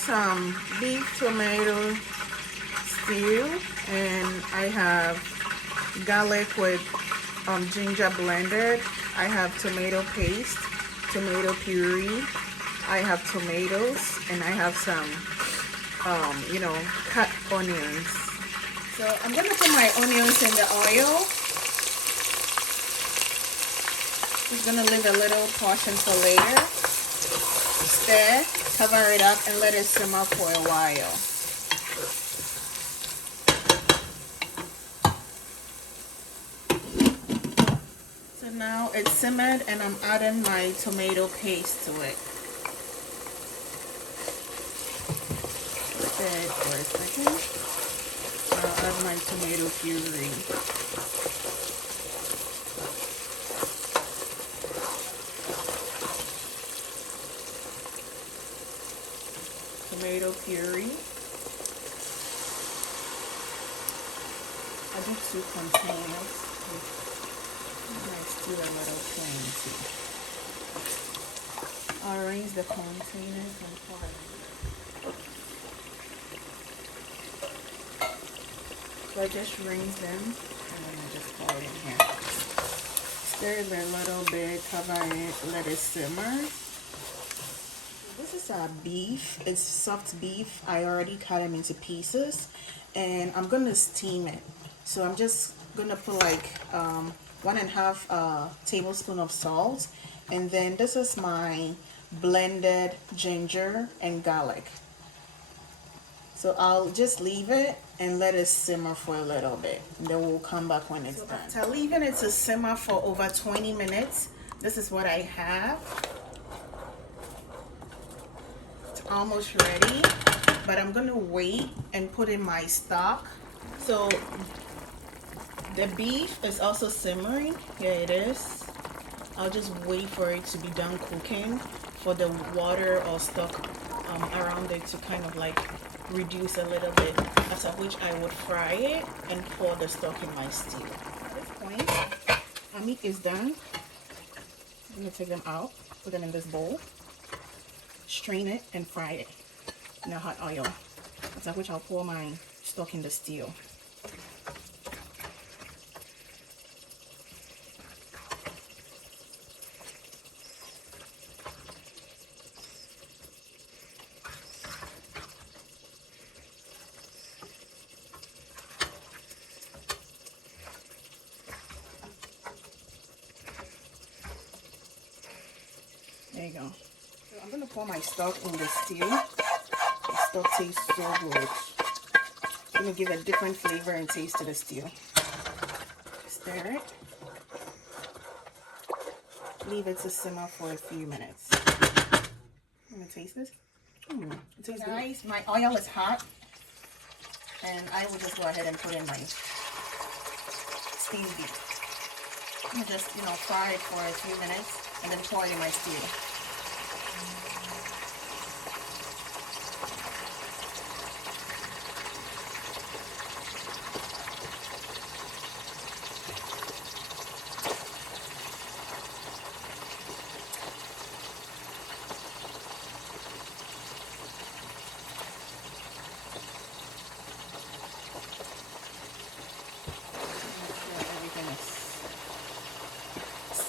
some beef tomato stew, and I have garlic with ginger blended. I have tomato paste, tomato puree. I have tomatoes, and I have some, cut onions. So I'm gonna put my onions in the oil. Just gonna leave a little portion for later. Stir, cover it up, and let it simmer for a while. So now it's simmered, and I'm adding my tomato paste to it. Stir it for a second. I'll add my tomato puree. Tomato puree. I do 2 containers. Let's do a little plenty. I'll arrange the containers and pour it. So I just rinse them and then I just pour it in here. Stir it a little bit, cover it, let it simmer. This is our beef. It's soft beef. I already cut them into pieces and I'm gonna steam it. So I'm just gonna put like 1.5 tablespoon of salt, and then this is my blended ginger and garlic. So I'll just leave it and let it simmer for a little bit, and then we'll come back when it's done. After leaving it to simmer for over 20 minutes, this is what I have. It's almost ready, but I'm gonna wait and put in my stock. So the beef is also simmering. Here it is. I'll just wait for it to be done cooking, for the water or stock around it to kind of like reduce a little bit, after which I would fry it and pour the stock in my stew. At this point, our meat is done. I'm gonna take them out, put them in this bowl, strain it and fry it in a hot oil, after which I'll pour my stock in the stew. There you go. So I'm gonna pour my stock in the stew. The stock tastes so good. It's gonna give a different flavor and taste to the stew. Stir it. Leave it to simmer for a few minutes. I'm gonna taste this. It tastes good. Guys, my oil is hot, and I will just go ahead and put in my steamed beef. I'm gonna just, fry it for a few minutes and then pour it in my stew.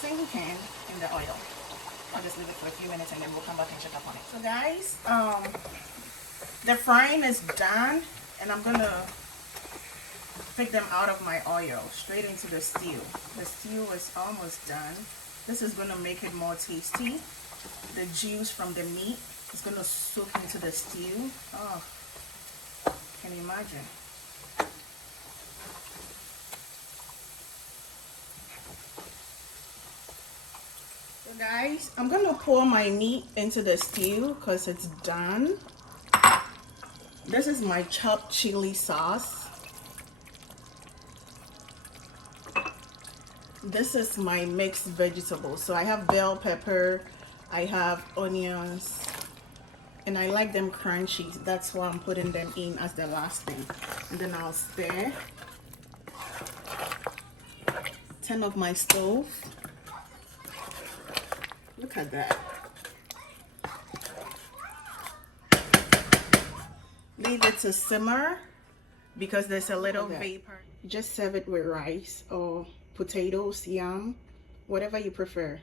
Sinking in the oil. I'll just leave it for a few minutes and then we'll come back and check up on it. So guys, the frying is done, and I'm gonna take them out of my oil straight into the stew. The stew is almost done. This is gonna make it more tasty. The juice from the meat is gonna soak into the stew. Oh, can you imagine? Guys, I'm gonna pour my meat into the stew because it's done. This is my chopped chili sauce. This is my mixed vegetables. So I have bell pepper, I have onions, and I like them crunchy. That's why I'm putting them in as the last thing. And then I'll stir. Turn off my stove. Look at that. leave it to simmer because there's a little vapor. Just serve it with rice or potatoes, yam, whatever you prefer.